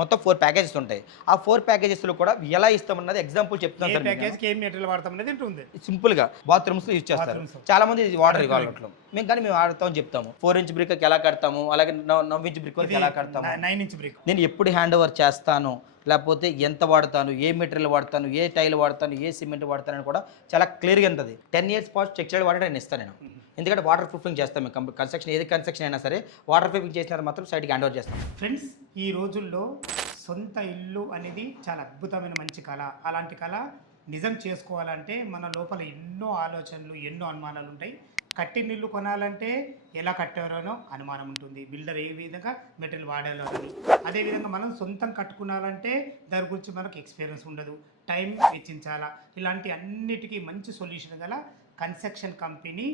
మొత్తం 4 ప్యాకేజెస్ ఉంటాయి. ఆ 4 ప్యాకేజెస్లో కూడా ఎలా ఇస్తామన్నది ఎగ్జాంపుల్ చెప్తున్నాను సార్. ప్యాకేజ్కి ఏం మెటీరియల్ వాడతాం అనేది ఉంటుంది. సింపుల్గా బాత్రూమ్స్లో యూజ్ చేస్తారు. చాలా మంది ఇది వాటర్ ఇవ్వాలట్లో మేము వాడతామని చెప్తాము. 4 ఇంచ్ బ్రిక్ ఎలా కడతాము, అలాగే 9 ఇంచ్ బ్రిక్ ఎలా కడతాము, 9 ఇంచ్ బ్రిక్ నేను ఎప్పుడు హ్యాండ్ ఓవర్ చేస్తాను, లేకపోతే ఎంత వాడతాను, ఏ మెటీరియల్ వాడతాను, ఏ టైల్ వాడతాను, ఏ సిమెంట్ వాడతానని కూడా చాలా క్లియర్గా ఉంటుంది. 10 years పాటు స్ట్రక్చర్డ్ వాటర్ నేను ఇస్తాను నేను. ఎందుకంటే వాటర్ ప్రూఫింగ్ చేస్తాం మేము. కన్స్ట్రక్షన్ ఏది కన్స్ట్రక్షన్ అయినా సరే వాటర్ ప్రూఫింగ్ చేసిన మాత్రం సైడ్కి హ్యాండ్ ఓవర్ చేస్తాం. ఫ్రెండ్స్, ఈ రోజుల్లో సొంత ఇల్లు అనేది చాలా అద్భుతమైన మంచి కళ. అలాంటి కళ నిజం చేసుకోవాలంటే మన లోపల ఎన్నో ఆలోచనలు, ఎన్నో అనుమానాలు ఉంటాయి. కట్టిన ఇల్లు కొనాలంటే ఎలా కట్టారనో అనుమానం ఉంటుంది. బిల్డర్ ఏ విధంగా మెటీరియల్ వాడాలో అని. అదేవిధంగా మనం సొంతం కట్టుకున్నాలంటే దాని గురించి మనకు ఎక్స్పీరియన్స్ ఉండదు, టైం వెచ్చించాలా. ఇలాంటి అన్నిటికీ మంచి సొల్యూషన్ గల కన్స్ట్రక్షన్ కంపెనీ,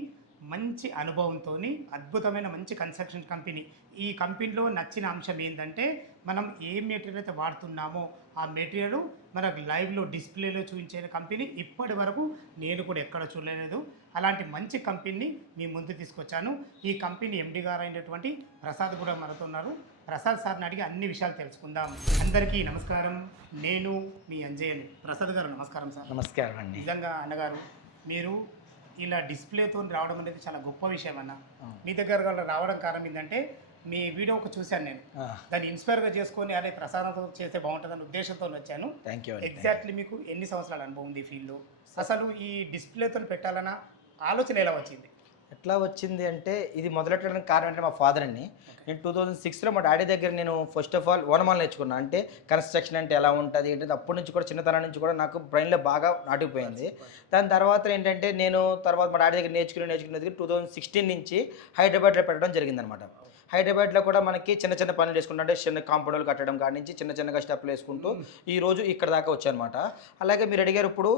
మంచి అనుభవంతో అద్భుతమైన మంచి కన్స్ట్రక్షన్ కంపెనీ. ఈ కంపెనీలో నచ్చిన అంశం ఏంటంటే మనం ఏ మెటీరియల్ అయితే వాడుతున్నామో ఆ మెటీరియల్ మనకు లైవ్లో డిస్ప్లేలో చూపించే కంపెనీ ఇప్పటి వరకు నేను కూడా ఎక్కడ చూడలేదు. అలాంటి మంచి కంపెనీని మీ ముందు తీసుకొచ్చాను. ఈ కంపెనీ ఎండి గారు అయినటువంటి ప్రసాద్ కూడా మనతో ఉన్నారు. ప్రసాద్ సార్ని అడిగి అన్ని విషయాలు తెలుసుకుందాం. అందరికీ నమస్కారం, నేను మీ అంజయ్యని. ప్రసాద్ గారు నమస్కారం సార్. నమస్కారం అండి. నిజంగా అన్నగారు, మీరు ఇలా డిస్ప్లేతో రావడం అనేది చాలా గొప్ప విషయం అన్న. మీ దగ్గర రావడం కారణం ఏంటంటే మీ వీడియో ఒక చూశాను నేను, దాన్ని ఇన్స్పైర్గా చేసుకొని అదే ప్రసాదంతో చేస్తే బాగుంటుందన్న ఉద్దేశంతో వచ్చాను. Thank you. ఎగ్జాక్ట్లీ మీకు ఎన్ని సంవత్సరాల అనుభవం ఉంది ఈ ఫీల్డ్లో? అసలు ఈ డిస్ప్లేతో పెట్టాలన్న ఆలోచన ఎలా వచ్చింది? ఎట్లా వచ్చింది అంటే ఇది మొదలెట్టడానికి కారణం అంటే మా ఫాదర్ అండి. నేను 2006లో మా డాడీ దగ్గర నేను ఫస్ట్ ఆఫ్ ఆల్ ఓనమాలు నేర్చుకున్నాను. అంటే కన్స్ట్రక్షన్ అంటే ఎలా ఉంటుంది ఏంటంటే అప్పటి నుంచి కూడా చిన్నతనం నుంచి కూడా నాకు బ్రెయిన్లో బాగా నాటుకుపోయింది. దాని తర్వాత ఏంటంటే నేను తర్వాత మా డాడీ దగ్గర నేర్చుకునేది 2016 నుంచి హైదరాబాద్లో పెట్టడం జరిగిందనమాట. హైదరాబాద్లో కూడా మనకి చిన్న చిన్న పనులు వేసుకుంటూ, అంటే చిన్న కాంపౌండ్లు కట్టడం కాడి నుంచి చిన్న చిన్నగా స్టెప్లు వేసుకుంటూ ఈరోజు ఇక్కడ దాకా వచ్చానమాట. అలాగే మీరు అడిగారు ఇప్పుడు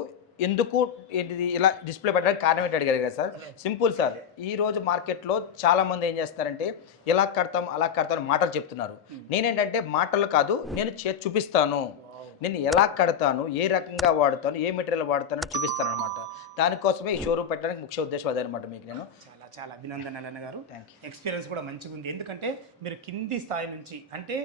ఎందుకు ఏంటిది ఇలా డిస్ప్లే పెట్టడానికి కారణం ఏంటి అడిగారు కదా సార్. సింపుల్ సార్, ఈరోజు మార్కెట్లో చాలామంది ఏం చేస్తారంటే ఇలా కడతాం అలా కడతాం మాటలు చెప్తున్నారు. నేనేంటంటే మాటలు కాదు, నేను చూపిస్తాను. నేను ఎలా కడతాను, ఏ రకంగా వాడతాను, ఏ మెటీరియల్ వాడతానని చూపిస్తాను అనమాట. దానికోసమే ఈ షోరూమ్ పెట్టడానికి ముఖ్య ఉద్దేశం అదనమాట. మీకు నేను చాలా అభినందనలు అన్నగారు. ఎక్స్పీరియన్స్ కూడా మంచిగా ఉంది. ఎందుకంటే మీరు కింది స్థాయి నుంచి అంటే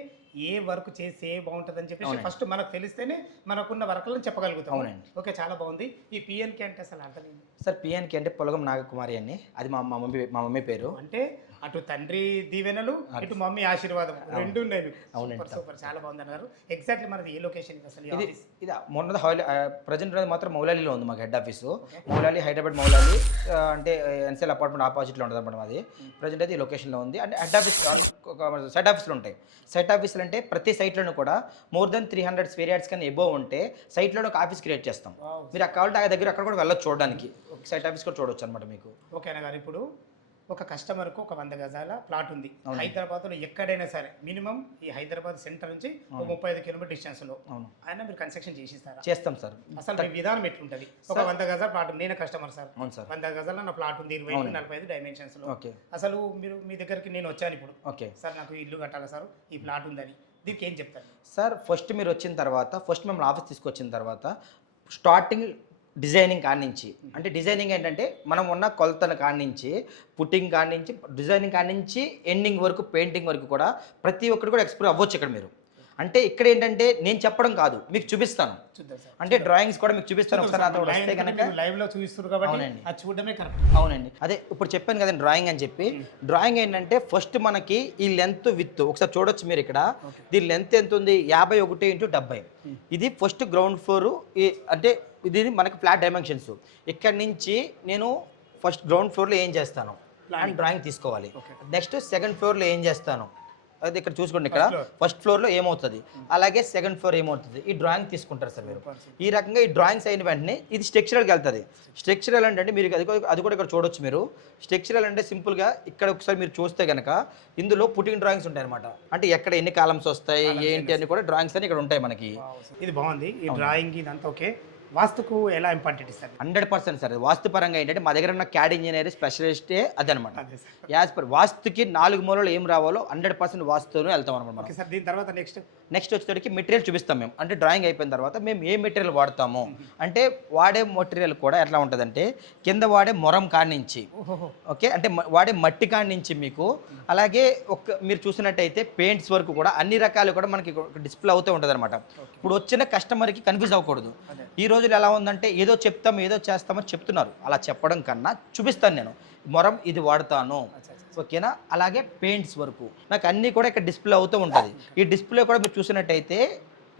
ఏ వర్క్ చేస్తే బాగుంటుందని చెప్పేసి ఫస్ట్ మనకు తెలిస్తేనే మనకున్న వర్క్లను చెప్పగలుగుతాం. అవునండి. ఓకే, చాలా బాగుంది. ఈ పిఎన్కే అంటే అసలు అర్థం ఏంటి సార్? పిఎన్కే అంటే పొలగం నాగకుమారి అని, అది మా మమ్మీ పేరు. అంటే అటు తండ్రి దీవెనలు, ఇటు మమ్మీ ఆశీర్వాదం రెండు ఉన్నాయి. సూపర్, చాలా బాగుంది అన్నారు. ఎగ్జాక్ట్లీ మనది ఏ లొకేషన్ అసలు? ఇది మొన్న ప్రజెంట్ మాత్రం మౌలాలీలో ఉంది మాకు హెడ్ ఆఫీసు. మౌలాలి, హైదరాబాద్ మౌలాలి అంటే ఎన్సీఎల్ అపార్ట్మెంట్ ఆపోజిట్లో ఉంటుంది అనమాట. అది ప్రజెంట్ అయితే ఈ లొకేషన్లో ఉంది. అంటే హెడ్ ఆఫీస్ సైట్ ఆఫీసులు ఉంటాయి. సైట్ ఆఫీసులు అంటే ప్రతి సైట్లోనూ కూడా మోర్ దెన్ 300 స్క్వేర్ యార్డ్స్ కన్నా ఎబోవ్ ఉంటే సైట్లోనే ఒక ఆఫీస్ క్రియేట్ చేస్తాం. మీరు కావాలంటే ఆ దగ్గర అక్కడ కూడా వెళ్ళొచ్చు చూడడానికి. సైట్ ఆఫీస్ కూడా చూడవచ్చు అనమాట మీకు. ఓకేనా గారు, ఇప్పుడు ఒక కస్టమర్కు ఒక 100 గజాల ప్లాట్ ఉంది హైదరాబాద్లో. ఎక్కడైనా సరే మినిమం ఈ హైదరాబాద్ సెంటర్ నుంచి 35 కిలోమీటర్ డిస్టెన్స్లో ఆయన మీరు కన్స్ట్రక్షన్ చేసిస్తారా? చేస్తాం సార్. అసలు మీ విధానం ఎట్లుంటుంది? ఒక 100 గజాల ప్లాట్, నేను కస్టమర్ సార్. 100 గజాల నా ప్లాట్ ఉంది, 25-45 డైమెన్షన్స్లో. అసలు మీరు మీ దగ్గరికి నేను వచ్చాను ఇప్పుడు. ఓకే సార్, నాకు ఇల్లు కట్టాలి సార్, ఈ ప్లాట్ ఉందని, దీనికి ఏం చెప్తారు సార్? ఫస్ట్ మీరు వచ్చిన తర్వాత, ఫస్ట్ మిమ్మల్ని ఆఫీస్ తీసుకొచ్చిన తర్వాత స్టార్టింగ్ డిజైనింగ్ కాడి నుంచి, అంటే డిజైనింగ్ ఏంటంటే మనం ఉన్న కొలతల కాడి నుంచి, పుట్టింగ్ కాడి నుంచి, డిజైనింగ్ కాడి నుంచి ఎండింగ్ వరకు, పెయింటింగ్ వరకు కూడా ప్రతి ఒక్కరు కూడా ఎక్స్ప్లోర్ అవ్వచ్చు ఇక్కడ మీరు. అంటే ఇక్కడ ఏంటంటే నేను చెప్పడం కాదు, మీకు చూపిస్తాను. అంటే డ్రాయింగ్స్ కూడా మీకు చూపిస్తాను. ఒకసారి నాతో వస్తే కనుక లైవ్లో చూపిస్తారు కాబట్టి అది చూడడమే కరెక్ట్. అవునండి, అదే ఇప్పుడు చెప్పాను కదండి డ్రాయింగ్ అని చెప్పి. డ్రాయింగ్ ఏంటంటే ఫస్ట్ మనకి ఈ లెంత్ విత్ ఒకసారి చూడొచ్చు మీరు ఇక్కడ. దీని లెంత్ ఎంత ఉంది? 51x70. ఇది ఫస్ట్ గ్రౌండ్ ఫ్లోర్. అంటే ఇది మనకి ఫ్లాట్ డైమెన్షన్స్. ఇక్కడ నుంచి నేను ఫస్ట్ గ్రౌండ్ ఫ్లోర్లో ఏం చేస్తాను అండ్ డ్రాయింగ్ తీసుకోవాలి. నెక్స్ట్ సెకండ్ ఫ్లోర్లో ఏం చేస్తాను అది ఇక్కడ చూసుకోండి. ఇక్కడ ఫస్ట్ ఫ్లోర్లో ఏమవుతుంది, అలాగే సెకండ్ ఫ్లోర్ ఏమవుతుంది, ఈ డ్రాయింగ్ తీసుకుంటారు సార్ మీరు. ఈ రకంగా ఈ డ్రాయింగ్స్ అయిన వెంటనే ఇది స్ట్రక్చరల్కి వెళ్తుంది. స్ట్రక్చరల్ అంటే మీరు అది కూడా ఇక్కడ చూడొచ్చు మీరు. స్ట్రక్చరల్ అంటే సింపుల్గా ఇక్కడ ఒకసారి మీరు చూస్తే కనుక ఇందులో పుట్టింగ్ డ్రాయింగ్స్ ఉంటాయి అనమాట. అంటే ఎక్కడ ఎన్ని కాలమ్స్ వస్తాయి ఏంటి అని కూడా డ్రాయింగ్స్ అని ఇక్కడ ఉంటాయి మనకి. ఇది బాగుంది ఈ డ్రాయింగ్, ఇదంతా ఓకే. వాస్తుకు ఎలా ఇంపార్టెంట్ ఇస్తారు? 100% సార్. వాస్తుపరంగా ఏంటంటే మా దగ్గర ఉన్న క్యాడ్ ఇంజనీర్ స్పెషలిస్టే అదనమాట. అదే సార్. యాజ్ పర్ వాస్తుకి 4 మూలలు ఏం రావాలో 100% వాస్తుతోనే వెళ్తాం అనమాట మనం. ఓకే సార్, దీని తర్వాత నెక్స్ట్ వచ్చేసరికి మెటీరియల్ చూపిస్తాం మేము. అంటే డ్రాయింగ్ అయిపోయిన తర్వాత మేము ఏ మెటీరియల్ వాడతాము అంటే వాడే మెటీరియల్ కూడా ఎట్లా ఉంటుందంటే కింద వాడే మొరం కాడి నుంచి, ఓకే, అంటే వాడే మట్టి కాడి నుంచి మీకు, అలాగే మీరు చూసినట్టయితే పెయింట్స్ వరకు కూడా అన్ని రకాలు కూడా మనకి డిస్ప్లే అవుతూ ఉంటుంది అనమాట. ఇప్పుడు వచ్చిన కస్టమర్కి కన్ఫ్యూజ్ అవ్వకూడదు. ఈ రోజులు ఎలా ఉందంటే ఏదో చెప్తాం ఏదో చేస్తామని చెప్తున్నారు. అలా చెప్పడం కన్నా చూపిస్తాను నేను మొరం ఇది వాడతాను, ఓకేనా. అలాగే పెయింట్స్ వరకు నాకు అన్నీ కూడా ఇక్కడ డిస్ప్లే అవుతూ ఉంటుంది. ఈ డిస్ప్లే కూడా మీరు చూసినట్టయితే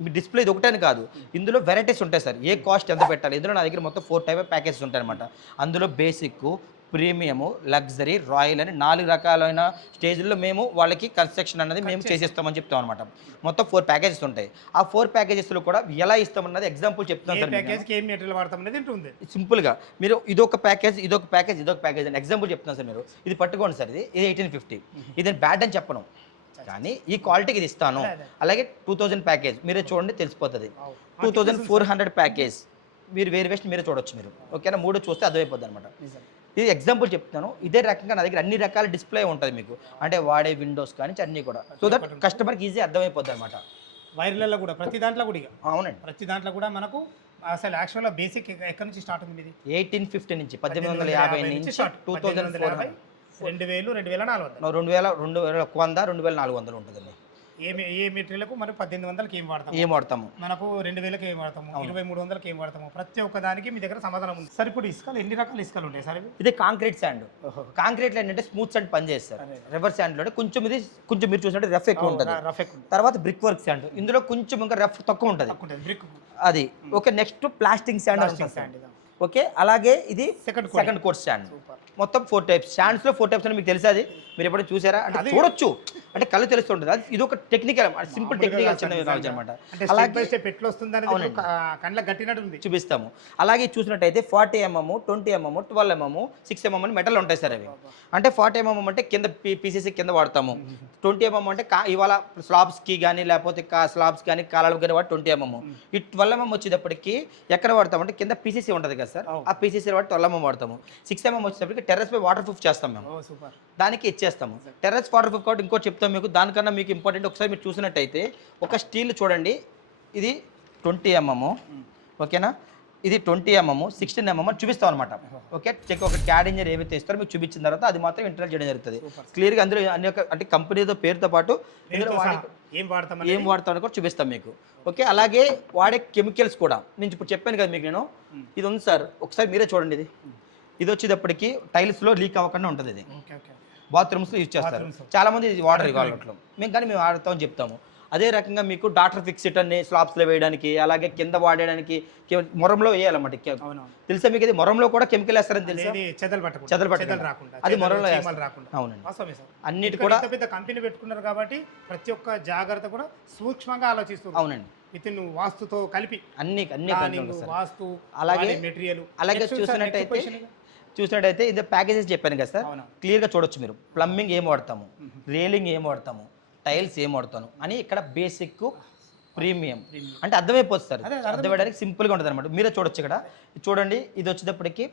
మీ డిస్ప్లే ఇది ఒకటని కాదు, ఇందులో వెరైటీస్ ఉంటాయి సార్. ఏ కాస్ట్ ఎంత పెట్టాలి, ఇందులో నా దగ్గర మొత్తం 4 టైప్ ప్యాకేజెస్ ఉంటాయి అనమాట. అందులో బేసిక్, ప్రీమియము, లగ్జరీ, రాయల్ అని 4 రకాలైన స్టేజ్లో మేము వాళ్ళకి కన్స్ట్రక్షన్ అనేది మేము చేసిస్తామని చెప్తాం అనమాట. మొత్తం 4 ప్యాకేజెస్ ఉంటాయి. ఆ 4 ప్యాకేజెస్లో కూడా ఎలా ఇస్తామన్నది ఎగ్జాంపుల్ చెప్తున్నాను సార్. ప్యాకేజ్కి ఏం మెటీరియల్ వాడతాం అనేది ఉంటుంది సింపుల్గా. మీరు ఇదొక ప్యాకేజ్ ఇదొక ప్యాకేజ్ ఇదొక ప్యాకేజ్ అని ఎగ్జాంపుల్ చెప్తున్నాను సార్. మీరు ఇది పట్టుకోండి సార్, ఇది 1850. ఇది బ్యాడ్ అని చెప్పను, కానీ ఈ క్వాలిటీకి ఇది ఇస్తాను. అలాగే 2000 ప్యాకేజ్ మీరే చూడండి తెలిసిపోతుంది. 2400 ప్యాకేజ్ మీరు వేరియేషన్ మీరే చూడొచ్చు మీరు, ఓకేనా. 3 చూస్తే అర్థమైపోద్ది అనమాట. ఇది ఎగ్జాంపుల్ చెప్తాను. ఇదే రకంగా నా దగ్గర అన్ని రకాల డిస్ప్లే ఉంటుంది మీకు, అంటే వాడే విండోస్ కానీ అన్నీ కూడా, సో దట్ కస్టమర్కి ఈజీ అర్థమైపోద్ది అనమాట. వైర్లలో కూడా ప్రతి దాంట్లో కూడా అవునండి, ప్రతి దాంట్లో కూడా మనకు అసలు యాక్చువల్గా బేసిక్ ఎక్కడి నుంచి స్టార్ట్ ఉంది? ఇది 1850 నుంచి 1850 నుంచి 2400, 2000, 2400, 2400 ఉంటుందండి. ఏ మెటీరియల్కు మనకు 1800కి ఏం వాడతాము, మనకు 2000కి ఏం వాడతాము, 2300కి ఏం వాడతాము, ప్రతి ఒక్క దానికి మీ దగ్గర సమాధానం ఉంది. సార్ ఇప్పుడు ఇసుకలు ఎన్ని రకాల ఇసుకలు ఉంటాయి సార్? ఇది కాంక్రీట్ శాండ్. కాంక్రీట్లో ఏంటంటే స్మూత్ శాండ్ పనిచేస్తారు. రివర్స్ శాండ్లో కొంచెం ఇది కొంచెం మీరు చూసినట్టు రఫ్ ఎక్కువ ఉంటుంది. తర్వాత బ్రిక్ వర్క్ శాండ్, ఇందులో కొంచెం ఇంకా రఫ్ తక్కువ ఉంటుంది అది. Okay, next plastering sand, okay. అలాగే ఇది సెకండ్ కోర్స్ స్టాండ్. మొత్తం 4 టైప్స్ స్టాండ్స్లో 4 టైప్స్ అని మీకు తెలుసా? అది మీరు ఎప్పుడైనా చూసారా? అంటే చూడొచ్చు, అంటే కళ్ళు తెలుస్తుంటుంది. అది ఇది ఒక టెక్నికల్, సింపుల్ టెక్నికల్ చిన్న నాలెడ్జ్ అనమాట. అలాగే చూపిస్తాము. అలాగే చూసినట్టయితే 40 mm, 20 mm, 12 mm, 6 mm అని మెటల్ ఉంటాయి సార్. అవి అంటే 40 mm అంటే కింద పీసీసీ కింద వాడతాము. 20 mm అంటే ఇవాళ స్లాబ్స్కి కానీ లేకపోతే స్లాబ్స్ కానీ కాలాలకు కానీ వాడు 20 mm. ఈ 12 mm వచ్చేటప్పటికి ఎక్కడ వాడతాము అంటే కింద పీసీసీ ఉంటుంది కదా సార్, ఆ పీసీసీ వాటి 12 mm వాడతాము. 6 mm వచ్చేటప్పటికి టెర్రస్ పై వాటర్ ప్రూఫ్ చేస్తాం మేము, దానికి ఇచ్చేస్తాము. టెర్రస్ వాటర్ ప్రూఫ్ కాబట్టి ఇంకోటి చెప్తాం మీకు. దానికన్నా మీకు ఇంపార్టెంట్ ఒకసారి మీరు చూసినట్టయితే ఒక స్టీల్ చూడండి, ఇది 20 mm, ఓకేనా. ఇది 20 mm, 16 mm అని చూపిస్తాం అనమాట. ఓకే, చెక్ ఒక క్యాడ్ ఇంజనీర్ ఏవైతే ఇస్తారో మీకు చూపించిన తర్వాత అది మాత్రం ఇంటర్నల్ చేయడం జరుగుతుంది క్లియర్గా. అందులో అన్ని అంటే కంపెనీతో పేరుతో పాటు ఏం వాడతామని కూడా చూపిస్తాం మీకు, ఓకే. అలాగే వాడే కెమికల్స్ కూడా నేను ఇప్పుడు చెప్పాను కదా మీకు. నేను ఇది ఉంది సార్, ఒకసారి మీరే చూడండి. ఇది వచ్చేటప్పటికి టైల్స్లో లీక్ అవ్వకుండా ఉంటుంది. ఇది బాత్రూమ్స్లో యూజ్ చేస్తారు చాలా మంది. ఇది వాటర్ ఇవ్వాలట్లో మేము వాడతామని చెప్తాము. అదే రకంగా మీకు డాక్టర్ ఫిక్సిట్ అన్ని స్లాబ్స్లో వేయడానికి, అలాగే కింద వాడడానికి మొరంలో వేయాలన్నమాట. తెలుసా మీకు? ఇది మొరంలో కూడా కెమికల్ వేస్తారని తెలుసు. చెదలు పట్టకుండా అది మొరంలో రాకుండా. అవునండి, అన్నిటి కూడా పెద్ద కంపెనీ పెట్టుకున్నారు కాబట్టి ప్రతి ఒక్క జాగ్రత్త కూడా సూక్ష్మంగా ఆలోచిస్తుంది. అవునండి, విత్ ఇన్ వాస్తుతో కలిపి అన్ని వాస్తు, అలాగే మెటీరియల్. అలాగే చూసినట్టయితే ఇది ప్యాకేజెస్ చెప్పాను కదా సార్, క్లియర్గా చూడొచ్చు మీరు. ప్లంబింగ్ ఏం వాడతాము, రేలింగ్ ఏం వాడతాము, టైల్స్ ఏం వాడతాను అని ఇక్కడ బేసిక్, ప్రీమియం అంటే అర్థమైపోతుంది సార్. అర్థమయ్యడానికి సింపుల్గా ఉంటుంది అనమాట. మీరే చూడొచ్చు ఇక్కడ. చూడండి, ఇది వచ్చేటప్పటికి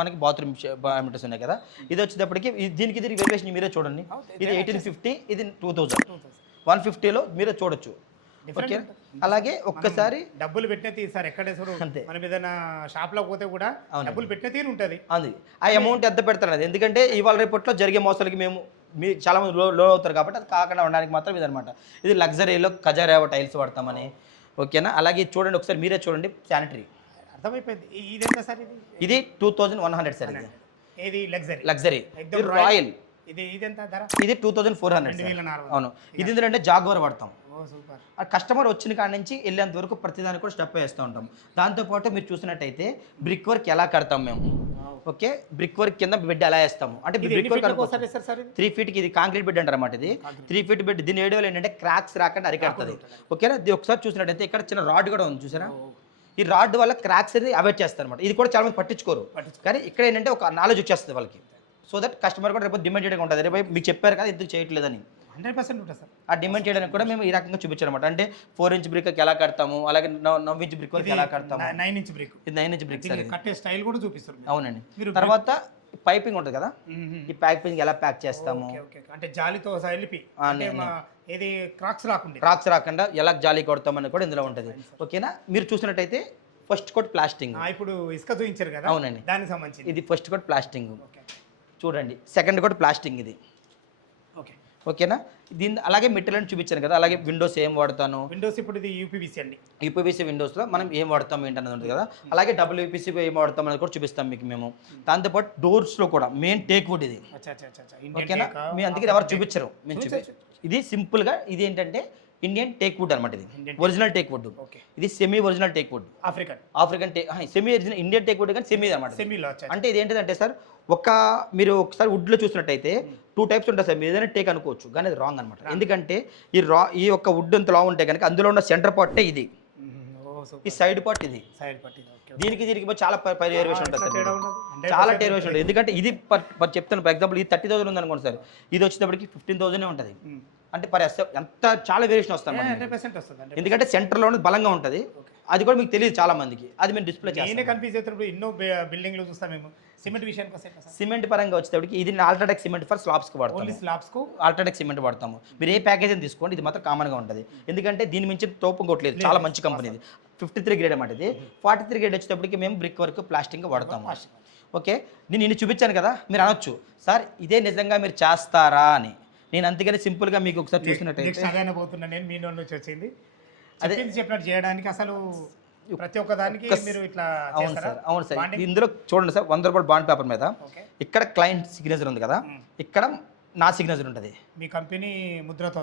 మనకి బాత్రూమ్ పారామీటర్స్ ఉన్నాయి కదా. ఇది వచ్చేటప్పటికి దీనికి ఇది వేరియేషన్ మీరే చూడండి. ఇది 1850, ఇది 2000. 150లో మీరే చూడొచ్చు, ఓకే. అలాగే ఒక్కసారి డబ్బులు పెట్టిన తీరు సార్, ఎక్కడ అంతే. మనం ఏదైనా షాప్లో పోతే కూడా డబ్బులు పెట్టిన తీరు ఉంటుంది. అది ఆ అమౌంట్ ఎంత పెడతారు అది, ఎందుకంటే ఇవాళ రేపట్లో జరిగే మోసాలకి మీరు చాలా మంది లో అవుతారు కాబట్టి అది కాకుండా ఉండడానికి మాత్రం ఇదనమాట. ఇది లగ్జరీలో కజారేవో టైల్స్ వాడతామని, ఓకేనా. అలాగే చూడండి, ఒకసారి మీరే చూడండి. శానిటరీ అర్థమైపోయింది. ఇది ఎంత సార్? ఇది 2100 సార్. ఇది లగ్జరీ. రాయల్ ఇది ఎంత ధర? ఇది 2400. అవును, ఇది ఎందుకంటే జాగ్వర్ వాడతాం. ఆ కస్టమర్ వచ్చిన కాడ నుంచి వెళ్ళేంత వరకు ప్రతిదానికి కూడా స్టెప్ వేస్తూ ఉంటాం. దాంతోపాటు మీరు చూసినట్టయితే బ్రిక్ వర్క్ ఎలా కడతాం మేము, ఓకే. బ్రిక్ వర్క్ కింద బెడ్ ఎలా వేస్తాము అంటే బ్రిక్ వర్క్ 3 feet ఇది కాంక్రీట్ బెడ్ అంటారు అన్నమాట. ఇది 3 feet బెడ్. దీని వేడి వల్ల ఏంటంటే క్రాక్స్ రాకుండా అరికడుతుంది, ఓకేనా. ఇది ఒకసారి చూసినట్టయితే ఇక్కడ చిన్న రాడ్ కూడా ఉంది చూసారా. ఈ రాడ్ వల్ల క్రాక్స్ అనేది అవాయిడ్ చేస్తారు అనమాట. ఇది కూడా చాలా మంది పట్టించుకోరు, కానీ ఇక్కడ ఏంటంటే ఒక నాలెడ్జ్ వచ్చేస్తుంది వాళ్ళకి. సో దట్ కస్టమర్ కూడా రేపు డిమాండ్ చేయడం ఉంటుంది. రేపు మీకు చెప్పారు కదా ఎందుకు చేయట్లేదని. 100% ఉంటుంది సార్. ఆ డిమాండ్ చేయడానికి కూడా మేము ఈ రకంగా చూపించామన్నమాట. అంటే 4 ఇంచ్ బ్రిక్ ఎలా కడతాము, అలాగే 9 ఇంచ్ బ్రిక్ ఎలా కడతాము. 9 ఇంచ్ బ్రిక్, ఇది 9 ఇంచ్ బ్రిక్ సార్. కట్టే స్టైల్ కూడా చూపిస్తారు మీరు. అవునండి. మీరు తర్వాత పైపింగ్ ఉంటుంది కదా, ఈ పైపింగ్ ఎలా ప్యాక్ చేస్తాము, ఓకే ఓకే, అంటే జాలితో ఎలిపి అంటే ఏది క్రాక్స్ రాకుండా ఎలా జాలి కొడతామని కూడా ఇందులో ఉంటుంది. ఓకేనా. మీరు చూసినట్టయితే ఫస్ట్ కోట్ ప్లాస్టింగ్. ఇప్పుడు ఇసుక చూపించారు కదా, అవునండి, దానికి సంబంధించి ఇది ఫస్ట్ కోట్ ప్లాస్టింగ్. చూడండి సెకండ్ కోట్ ప్లాస్టింగ్ ఇది. ఓకే ఓకేనా. దీని అలాగే మెటీరియల్ చూపించాను కదా, అలాగే విండోస్ ఏం వాడతాను. విండోస్ ఇప్పుడు ఇది యూపీవీసీ అండి. యూపీవీసీ విండోస్లో మనం ఏం వాడతాం ఏంటన్నది ఉంటుంది కదా, అలాగే డబ్ల్యూపీసీ ఏం వాడతాం అనేది కూడా చూపిస్తాం మీకు మేము. దాంతోపాటు డోర్స్లో కూడా మెయిన్ టేక్ వుడ్ ఇది. ఓకేనా. మీ అందుకే ఎవరు చూపించరు, ఇది సింపుల్గా ఇది ఏంటంటే ఇండియన్ టేక్ వుడ్ అనమాట. ఇది ఒరిజినల్ టేక్ వుడ్, ఇది semi original teak wood. African semi original Indian teak wood కానీ సెమీ అనమాట. అంటే ఇది ఏంటంటే సార్, మీరు ఒకసారి వుడ్లో చూసినట్టయితే 2 టైప్స్ ఉంటాయి సార్. మీరు ఏదైనా టేక్ అనుకోవచ్చు కానీ అది రాంగ్ అనమాట. ఎందుకంటే ఈ యొక్క వుడ్ అంత లా ఉంటే కనుక అందులో ఉన్న సెంటర్ పార్టే ఇది, ఈ సైడ్ పార్ట్ ఇది. దీనికి చాలా వేరియేషన్ ఉంటుంది సార్, చాలా వేరియేషన్ ఉంటుంది. ఎందుకంటే ఇది చెప్తాను, ఫర్ ఎగ్జాంపుల్ ఇది 30,000 ఉంది అనుకోండి సార్, ఇది వచ్చేటప్పటికి 15,000 ఉంటుంది. అంటే ఎంత చాలా వేరియేషన్ వస్తుంది, ఎందుకంటే సెంటర్లో బలంగా ఉంటుంది. అది కూడా మీకు తెలియదు చాలా మందికి, అది మేము డిస్ప్లే చేస్తాం. కన్ఫ్యూజ్ అవుతున్నప్పుడు ఎన్నో బిల్డింగ్లు చూస్తాం మేము. సిమెంట్ విషయానికి వస్తే సిమెంట్ పరంగా వచ్చేటప్పటికి ఇది అల్ట్రాటెక్ సిమెంట్ ఫర్ స్లాబ్స్కి వాడతాము. అల్ట్రాటెక్ సిమెంట్ వాడతాము. మీరు ఏ ప్యాకేజ్ అని తీసుకోండి, ఇది మాత్రం కామన్గా ఉంటుంది. ఎందుకంటే దీని మించి తోపు కొట్టలేదు, చాలా మంచి కంపెనీ ఇది. 53 గ్రేడ్ అన్నమాట ఇది. 43 గ్రేడ్ వచ్చేటప్పటికి మేము బ్రిక్ వర్క్ ప్లాస్టింగ్ వాడతాము. ఓకే. నేను ఇన్ని చూపించాను కదా, మీరు అనొచ్చు సార్ ఇదే నిజంగా మీరు చేస్తారా అని. నేను అందుకని సింపుల్గా మీకు ఒకసారి చూసినట్టయితే అదే పోతున్నాను నేను, మీ నుంచి వచ్చింది అదే చెప్పినట్టు చేయడానికి. అసలు ప్రతి ఒక్క దానికి మీరు ఇట్లా అవును సార్. ఇందులో చూడండి సార్, 100 రూపాయల బాండ్ పేపర్ మీద ఇక్కడ క్లయింట్ సిగ్నేచర్ ఉంది కదా, ఇక్కడ నా సిగ్నేచర్ ఉంటుంది, మీ కంపెనీ ముద్రతో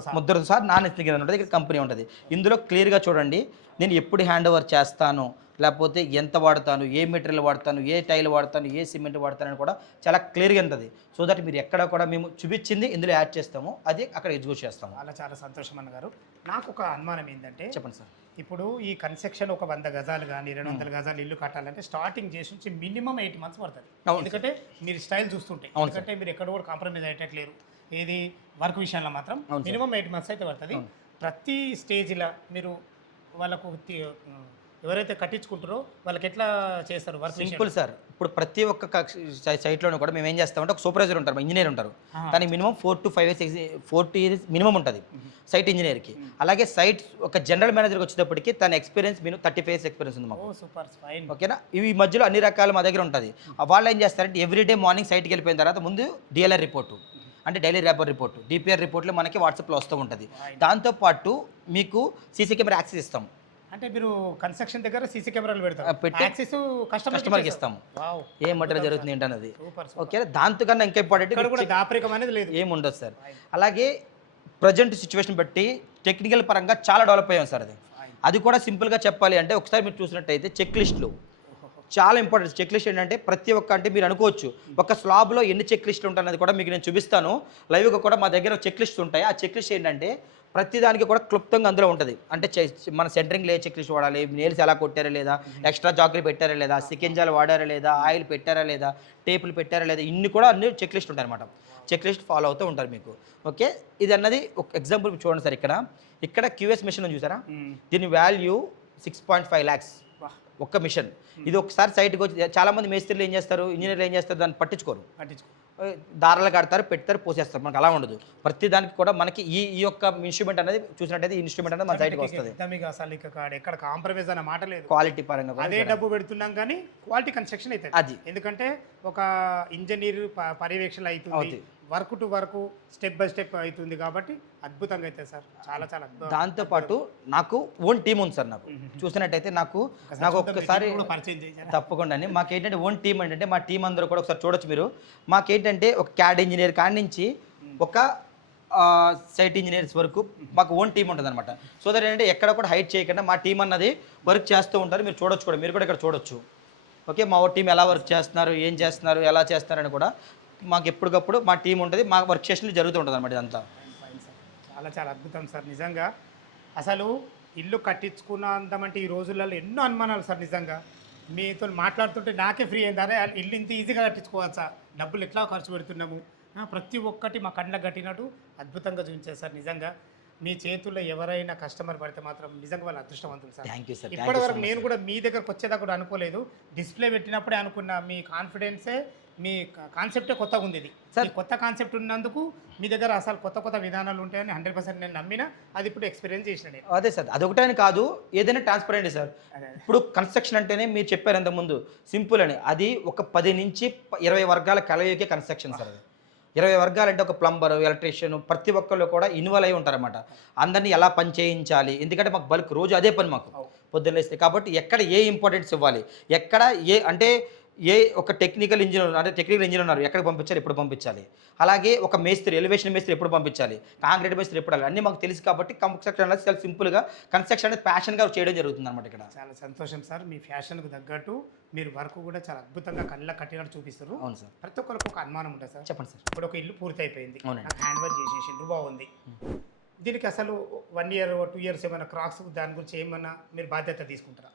సార్ నా సిగ్నేచర్ ఉంటుంది, ఇక్కడ కంపెనీ ఉంటుంది. ఇందులో క్లియర్గా చూడండి నేను ఎప్పుడు హ్యాండ్ ఓవర్ చేస్తాను, లేకపోతే ఎంత వాడతాను, ఏ మెటీరియల్ వాడతాను, ఏ టైల్ వాడతాను, ఏ సిమెంట్ వాడతాను అని కూడా చాలా క్లియర్గా ఉంటుంది. సో దట్ మీరు ఎక్కడ కూడా మేము చూపించింది ఇందులో యాడ్ చేస్తాము, అది అక్కడ ఎగ్జిక్యూట్ చేస్తాము. చాలా సంతోషం అన్నగారు. నాకు ఒక అనుమానం ఏంటంటే, చెప్పండి సార్, ఇప్పుడు ఈ కన్స్ట్రక్షన్ ఒక 100 గజాలు కానీ 200 గజాలు ఇల్లు కట్టాలంటే స్టార్టింగ్ చేసి నుంచి మినిమం 8 months పడుతుంది. ఎందుకంటే మీరు స్టైల్ చూస్తుంటే, ఎందుకంటే మీరు ఎక్కడ కూడా కాంప్రమైజ్ అయ్యేటట్లేరు. ఏది వర్క్ విషయంలో మాత్రం మినిమం 8 months అయితే పడుతుంది. ప్రతి స్టేజ్లో మీరు వాళ్ళకు ఎవరైతే కట్టించుకుంటారో వాళ్ళకి ఎట్లా చేస్తారు వర్క్? Simple sir. ఇప్పుడు ప్రతి ఒక్క సైట్లోనూ కూడా మేము ఏం చేస్తామంటే ఒక సూపర్వైజర్ ఉంటారు, ఇంజనీర్ ఉంటారు. కానీ minimum 4 to 5 years 40 years minimum ఉంటుంది సైట్ ఇంజనీర్కి. అలాగే సైట్ ఒక జనరల్ మేనేజర్కి వచ్చేటప్పటికి తన ఎక్స్పీరియన్స్ మినిమం 35 years ఎక్స్పీరియన్స్ ఉంది మాకు. ఓకేనా. ఇవి మధ్యలో అన్ని రకాల మా దగ్గర ఉంటుంది. వాళ్ళు ఏం చేస్తారంటే ఎవ్రీడే మార్నింగ్ సైట్కి వెళ్ళిపోయిన తర్వాత ముందు డిఎల్ఆర్ రిపోర్టు, అంటే డైలీ ర్యాపర్ రిపోర్టు, డిపిఆర్ రిపోర్ట్లో మనకి వాట్సాప్లో వస్తూ ఉంటుంది. దాంతోపాటు మీకు సీసీ కెమెరా యాక్సెస్ ఇస్తాం. అంటే మీరు కన్స్ట్రక్షన్ దగ్గర సీసీ కెమెరాలు పెట్టి యాక్సెస్ కస్టమర్కి ఇస్తాము, ఏ మటీరియల్ జరుగుతుంది ఏంటన్నది. ఓకే. దాంతోకన్నా ఇంకా ఇంపార్టెంట్ అనేది లేదు, ఏముండదు సార్. అలాగే ప్రజెంట్ సిచ్యువేషన్ బట్టి టెక్నికల్ పరంగా చాలా డెవలప్ అయ్యాం సార్. అది కూడా సింపుల్గా చెప్పాలి అంటే ఒకసారి మీరు చూసినట్టయితే చెక్ లిస్టులు చాలా ఇంపార్టెంట్. చెక్ లిస్ట్ ఏంటంటే ప్రతి ఒక్క, అంటే మీరు అనుకోవచ్చు ఒక స్లాబ్లో ఎన్ని చెక్ లిస్టులు ఉంటాయన్నది కూడా మీకు నేను చూపిస్తాను లైవ్గా కూడా. మా దగ్గర చెక్ లిస్ట్ ఉంటాయి. ఆ చెక్ లిస్ట్ ఏంటంటే ప్రతిదానికి కూడా క్లుప్తంగా అందులో ఉంటుంది. అంటే మన సెంటరింగ్ చెక్ లిస్ట్ వాడాలి, నేల్స్ ఎలా కొట్టారా లేదా, ఎక్స్ట్రా జాకరీ పెట్టారా లేదా, సికెంజాలు వాడారా లేదా, ఆయిల్ పెట్టారా లేదా, టేపులు పెట్టారా లేదా, ఇన్ని కూడా అన్ని చెక్ లిస్ట్ ఉంటాయి అనమాట. చెక్ లిస్ట్ ఫాలో అవుతూ ఉంటారు మీకు. ఓకే. ఇది అన్నది ఒక ఎగ్జాంపుల్ చూడండి సార్. ఇక్కడ క్యూఎస్ మిషన్ చూసారా, దీని వాల్యూ 6.5 lakhs ఒక్క మిషన్. ఇది ఒకసారి సైట్కి వచ్చి చాలామంది మేస్త్రీలు ఏం చేస్తారు, ఇంజనీర్లు ఏం చేస్తారు, దాన్ని పట్టించుకోరు. దారాలు కడతారు, పెడతారు, పోసేస్తారు. మనకు అలా ఉండదు. ప్రతి దానికి కూడా మనకి ఈ యొక్క ఇన్స్ట్రుమెంట్ అనేది చూసినట్టయితే ఇన్స్ట్రుమెంట్ అనేది మన సైట్కి వస్తుంది. ఎక్కడ కాంప్రమైజ్ అన్న మాట లేదు. క్వాలిటీ పరంగా అదే డబ్బు పెడుతున్నాం కానీ క్వాలిటీ కన్స్ట్రక్షన్ అయితే అది. ఎందుకంటే ఒక ఇంజనీర్ పర్యవేక్షణ అవుతుంది, work to work step by step అవుతుంది కాబట్టి అద్భుతంగా అయితే సార్. చాలా దాంతోపాటు నాకు ఓన్ టీం ఉంది సార్. నాకు చూసినట్టయితే నాకు ఒక్కసారి తప్పకుండా మాకేంటంటే ఓన్ టీం ఏంటంటే మా టీం అందరూ కూడా ఒకసారి చూడొచ్చు మీరు. మాకేంటంటే ఒక క్యాడ్ ఇంజనీర్ కాడి నుంచి ఒక సైట్ ఇంజనీర్స్ వరకు మాకు ఓన్ టీం ఉంటుంది అనమాట. సో దట్ ఏంటంటే ఎక్కడ కూడా హైట్ చేయకుండా మా టీం అన్నది వర్క్ చేస్తూ ఉంటారు. మీరు చూడొచ్చు కూడా, మీరు కూడా ఇక్కడ చూడొచ్చు. ఓకే. మా టీం ఎలా వర్క్ చేస్తున్నారు, ఏం చేస్తున్నారు, ఎలా చేస్తున్నారని కూడా మాకు ఎప్పటికప్పుడు మా టీం ఉంటుంది. మా వర్క్ స్టేషన్లో జరుగుతూ ఉంటుంది అనమాట ఇదంతా. చాలా అద్భుతం సార్. నిజంగా అసలు ఇల్లు కట్టించుకున్నంతమంటే ఈ రోజులలో ఎన్నో అనుమానాలు సార్. నిజంగా మీతో మాట్లాడుతుంటే నాకే ఫ్రీ అయింది. అరే ఇల్లు ఇంత ఈజీగా కట్టించుకోవచ్చా, డబ్బులు ఎట్లా ఖర్చు పెడుతున్నాము ప్రతి ఒక్కటి మా కళ్ళ కట్టినట్టు అద్భుతంగా చూపించారు సార్. నిజంగా మీ చేతుల్లో ఎవరైనా కస్టమర్ పడితే మాత్రం నిజంగా వాళ్ళు అదృష్టవంతులు సార్. Thank you sir. ఇప్పటి వరకు నేను కూడా మీ దగ్గరకు వచ్చేదా కూడా అనుకోలేదు. డిస్ప్లే పెట్టినప్పుడే అనుకున్నా మీ కాన్ఫిడెన్సే, మీ కాన్సెప్టే కొత్తగా ఉంది. ఇది ఈ కొత్త కాన్సెప్ట్ ఉన్నందుకు మీ దగ్గర అసలు కొత్త కొత్త విధానాలు ఉంటాయని 100% నేను నమ్మిన. అది ఇప్పుడు ఎక్స్పీరియన్స్ చేసిన నేను. అదే సార్, అదొకటే అని కాదు, ఏదైనా ట్రాన్స్పరెంట్ సార్. ఇప్పుడు కన్స్ట్రక్షన్ అంటేనే మీరు చెప్పారు ఇంతకుముందు సింపుల్ అని, అది ఒక 10 నుంచి 20 వర్గాల కలయికే కన్స్ట్రక్షన్ సార్. అది 20 వర్గాలు అంటే ఒక ప్లంబర్, ఎలక్ట్రీషియన్, ప్రతి ఒక్కళ్ళు కూడా ఇన్వాల్వ్ అయి ఉంటారన్నమాట. అందరినీ ఎలా పని చేయించాలి, ఎందుకంటే మాకు బల్క్ రోజు అదే పని మాకు పొద్దున్న లేస్తే. కాబట్టి ఎక్కడ ఏ ఇంపార్టెన్స్ ఇవ్వాలి, ఎక్కడ ఏ అంటే ఏ ఒక టెక్నికల్ ఇంజనీర్ అంటే టెక్నికల్ ఇంజనీర్ ఉన్నారు, ఎక్కడ పంపించాలి, ఎప్పుడు పంపించాలి, అలాగే ఒక మేస్త్రి, ఎలివేషన్ మేస్త్రి ఎప్పుడు పంపించాలి, కాంక్రీట్ మేస్త్రి ఎప్పుడు, అన్నీ మాకు తెలుసు. కాబట్టి కన్స్ట్రక్షన్ అనేది చాలా సింపుల్గా కన్స్ట్రక్షన్ అనేది ప్యాషన్గా చేయడం జరుగుతుంది అనమాట ఇక్కడ. చాలా సంతోషం సార్. మీ ఫ్యాషన్కు తగ్గట్టు మీరు వర్క్ కూడా చాలా అద్భుతంగా కళ్ళ కట్టినట్టు చూపిస్తారు. అవును సార్. ప్రతి ఒక్కరికి ఒక అనుమానం ఉంటుంది సార్. చెప్పండి సార్. ఇప్పుడు ఒక ఇల్లు పూర్తి అయిపోయింది, అవునండి. నాకు హ్యాండ్ వర్క్ చేసేసిండ్రు, బాగుంది. దీనికి అసలు 1 year 2 years ఏమైనా క్రాక్స్ దాని గురించి ఏమన్నా మీరు బాధ్యత తీసుకుంటారా?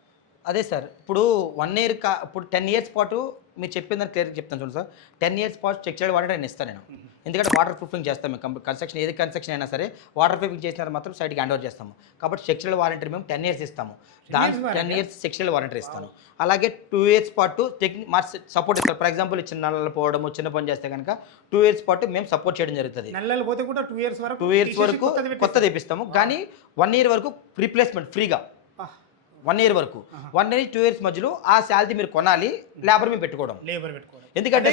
అదే సార్, ఇప్పుడు 1 year ఇప్పుడు 10 years పాటు మీరు చెప్పిందని క్లియర్గా చెప్తాను చూడండి సార్. 10 years పాటు చెక్ చేయడం వారంటీ నేను ఇస్తాను నేను. ఎందుకంటే వాటర్ ప్రూఫింగ్ చేస్తాం మేము. కన్స్ట్రక్షన్ ఏది కన్స్ట్రక్షన్ అయినా సరే వాటర్ ప్రూఫింగ్ చేసిన మాత్రం సైట్కి హ్యాండ్ ఓవర్ చేస్తాము. కాబట్టి సెక్షువల్ వారంటీ మేము 10 years ఇస్తాము. దాని 10 years సెక్షువల్ వారంటీ ఇస్తాను. అలాగే 2 years పాటు మా సపోర్ట్ ఇస్తారు. ఫర్ ఎగ్జాంపుల్ చిన్న నల్లలు పోవడము, చిన్న పని చేస్తే కనుక 2 years పాటు మేము సపోర్ట్ చేయడం జరుగుతుంది. నల్లలు పోతే కూడా 2 years వరకు 2 years వరకు కొత్తది ఇప్పిస్తాము. కానీ 1 year వరకు రీప్లేస్మెంట్ ఫ్రీగా. 1 year వరకు 1 year 2 years మధ్యలో ఆ శాలరీ మీరు కొనాలి, లేబర్ మేము పెట్టుకోవడం. ఎందుకంటే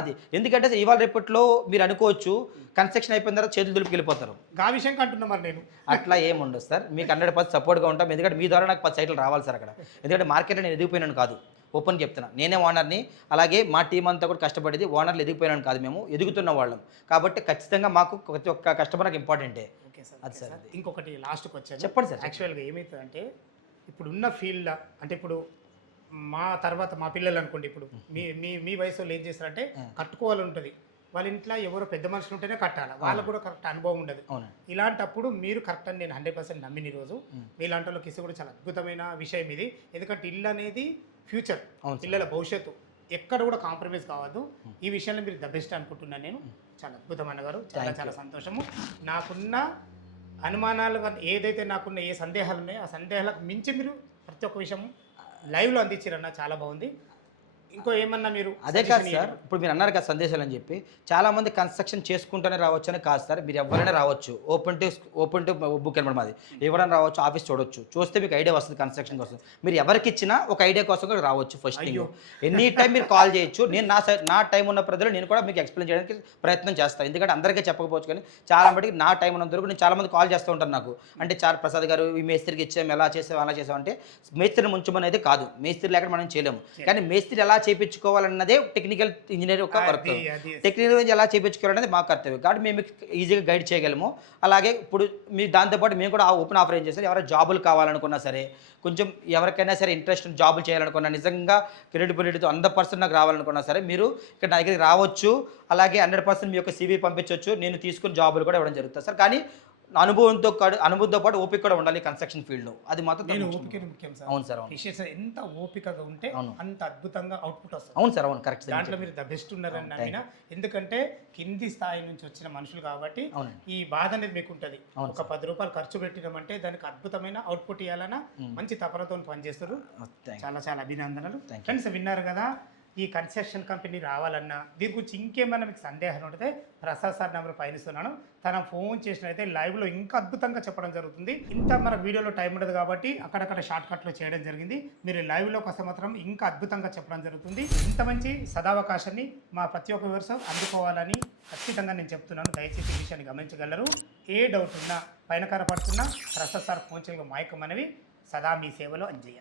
అది ఎందుకంటే ఇవాళ రేపట్లో మీరు అనుకోవచ్చు కన్స్ట్రక్షన్ అయిపోయిన తర్వాత చేతులు దులిపి వెళ్ళిపోతారు. గా విషయం కంటున్నా మరి నేను. అట్లా ఏముండదు సార్, మీకు 100% సపోర్ట్గా ఉంటాం. ఎందుకంటే మీ ద్వారా నాకు 10 సైట్లు రావాలి సార్ అక్కడ. ఎందుకంటే మార్కెట్లో నేను ఎదిగిపోయినాను కాదు, ఓపెన్ చెప్తున్నా. నేనే ఓనర్ని, అలాగే మా టీం అంతా కూడా కష్టపడేది. ఓనర్లు ఎదిగిపోయినాను కాదు, మేము ఎదుగుతున్న వాళ్ళం. కాబట్టి ఖచ్చితంగా మాకు ప్రతి ఒక్క కస్టమర్ నాకు ఇంపార్టెంటే. Okay sir. అది సార్ ఇంకొకటి లాస్ట్కి వచ్చాను. చెప్పండి సార్. యాక్చువల్గా ఏమవుతుందంటే ఇప్పుడున్న ఫీల్డ్ అంటే ఇప్పుడు మా తర్వాత మా పిల్లలు అనుకోండి, ఇప్పుడు మీ మీ మీ వయసులో ఏం చేస్తారంటే కట్టుకోవాలని ఉంటుంది. వాళ్ళ ఇంట్లో ఎవరో పెద్ద మనుషులు ఉంటేనే కట్టాలి, వాళ్ళకు కూడా కరెక్ట్ అనుభవం ఉండదు. ఇలాంటప్పుడు మీరు కరెక్ట్ అని నేను 100% నమ్మిన ఈరోజు మీలాంటి వాళ్ళకి ఇస్తే కూడా చాలా అద్భుతమైన విషయం ఇది. ఎందుకంటే ఇల్లు అనేది ఫ్యూచర్, పిల్లల భవిష్యత్తు, ఎక్కడ కూడా కాంప్రమైజ్ కావద్దు. ఈ విషయంలో మీరు ద బెస్ట్ అనుకుంటున్నాను నేను. చాలా అద్భుతమైన గారు, చాలా చాలా సంతోషము. నాకున్న అనుమానాలు ఏదైతే నాకున్న ఏ సందేహాలు ఉన్నాయో ఆ సందేహాలకు మించి మీరు ప్రతి ఒక్క విషయం లైవ్లో అందించారన్న, చాలా బాగుంది. ఇంకో ఏమన్నా మీరు అదే కాదు సార్, ఇప్పుడు మీరు అన్నారు కదా సందేశాలు అని చెప్పి, చాలామంది కన్స్ట్రక్షన్ చేసుకుంటూనే రావచ్చు అని కాదు సార్. మీరు ఎవరైనా రావచ్చు, ఓపెన్ టు బుక్ అనమాట మాది. ఎవరైనా రావచ్చు, ఆఫీస్ చూడొచ్చు, చూస్తే మీకు ఐడియా వస్తుంది కన్స్ట్రక్షన్ కోసం. మీరు ఎవరికి ఇచ్చినా ఒక ఐడియా కోసం కూడా రావచ్చు. ఫస్ట్ థింగ్, ఎనీ టైం మీరు కాల్ చేయొచ్చు. నేను నా టైం ఉన్న ప్రజలు నేను కూడా మీకు ఎక్స్ప్లెయిన్ చేయడానికి ప్రయత్నం చేస్తాను. ఎందుకంటే అందరికీ చెప్పకపోవచ్చు, కానీ చాలా మటుకు నా టైం ఉన్నంత వరకు నేను చాలామంది కాల్ చేస్తూ ఉంటాను నాకు. అంటే చాలా ప్రసాద్ గారు ఈ మేస్త్రికి ఇచ్చాము, ఎలా చేసాము అలా చేసాం అంటే, మేస్త్రిని ముంచమని అయితే కాదు, మేస్త్రి లేకుండా మనం చేయలేము. కానీ మేస్త్రి ఎలా చేయించుకోవాలన్నదే టెక్నికల్ ఇంజనీర్ యొక్క వర్క్. టెక్నికల్ ఎలా చేయించుకోవాలనేది మా కర్తవ్యం. కాబట్టి మేము ఈజీగా గైడ్ చేయగలము. అలాగే ఇప్పుడు మీ దాంతోపాటు మేము కూడా ఓపెన్ ఆఫర్ ఏం చేస్తాం, ఎవరైనా జాబులు కావాలనుకున్నా సరే, కొంచెం ఎవరికైనా సరే ఇంట్రెస్ట్ జాబులు చేయాలనుకున్నా, నిజంగా క్రెడిబిలిటీతో 100% నాకు రావాలనుకున్నా సరే మీరు ఇక్కడ నా దగ్గరికి రావచ్చు. అలాగే 100% మీ యొక్క CV పంపించవచ్చు. నేను తీసుకుని జాబులు కూడా ఇవ్వడం జరుగుతుంది సార్. కానీ అనుభవంతో పాటు ఓపిక కూడా ఉండాలి కన్స్ట్రక్షన్ ఫీల్డ్లో. అది మాత్రం ఓపిక ముఖ్యం సార్. అవును సార్, అవును. ఎంత ఓపికగా ఉంటే అంత అద్భుతంగా అవుట్పుట్ వస్తుంది. అవును సార్, అవును, కరెక్ట్. దాంట్లో మీరు ద బెస్ట్ ఉన్నారని నమ్మిన. ఎందుకంటే కింది స్థాయి నుంచి వచ్చిన మనుషులు కాబట్టి ఈ బాధ అనేది మీకు ఉంటుంది. ఒక 10 రూపాయలు ఖర్చు పెట్టినామంటే దానికి అద్భుతమైన అవుట్పుట్ ఇవ్వాలన్నా మంచి తపనతో పనిచేస్తారు. చాలా చాలా అభినందనలు. ఫ్రెండ్స్, విన్నారు కదా, ఈ కన్స్ట్రక్షన్ కంపెనీ రావాలన్నా దీని గురించి ఇంకేమైనా మీకు సందేహాలు ఉంటే ప్రసాద్ సార్ నెంబర్ పయనిస్తున్నాను. తన ఫోన్ చేసినైతే లైవ్లో ఇంకా అద్భుతంగా చెప్పడం జరుగుతుంది. ఇంత మన వీడియోలో టైం ఉండదు కాబట్టి అక్కడక్కడ షార్ట్ కట్లో చేయడం జరిగింది. మీరు లైవ్లోకి వస్తే మాత్రం ఇంకా అద్భుతంగా చెప్పడం జరుగుతుంది. ఇంత మంచి సదావకాశాన్ని మా ప్రతి ఒక్క వ్యవసాయం అందుకోవాలని ఖచ్చితంగా నేను చెప్తున్నాను. దయచేసి ఈ విషయాన్ని గమనించగలరు. ఏ డౌట్ ఉన్నా పైన కనపడుతున్నా ప్రసాద్ సార్ ఫోన్ చేయగా మాయకం అనేవి సదా మీ సేవలో అంజయ్య.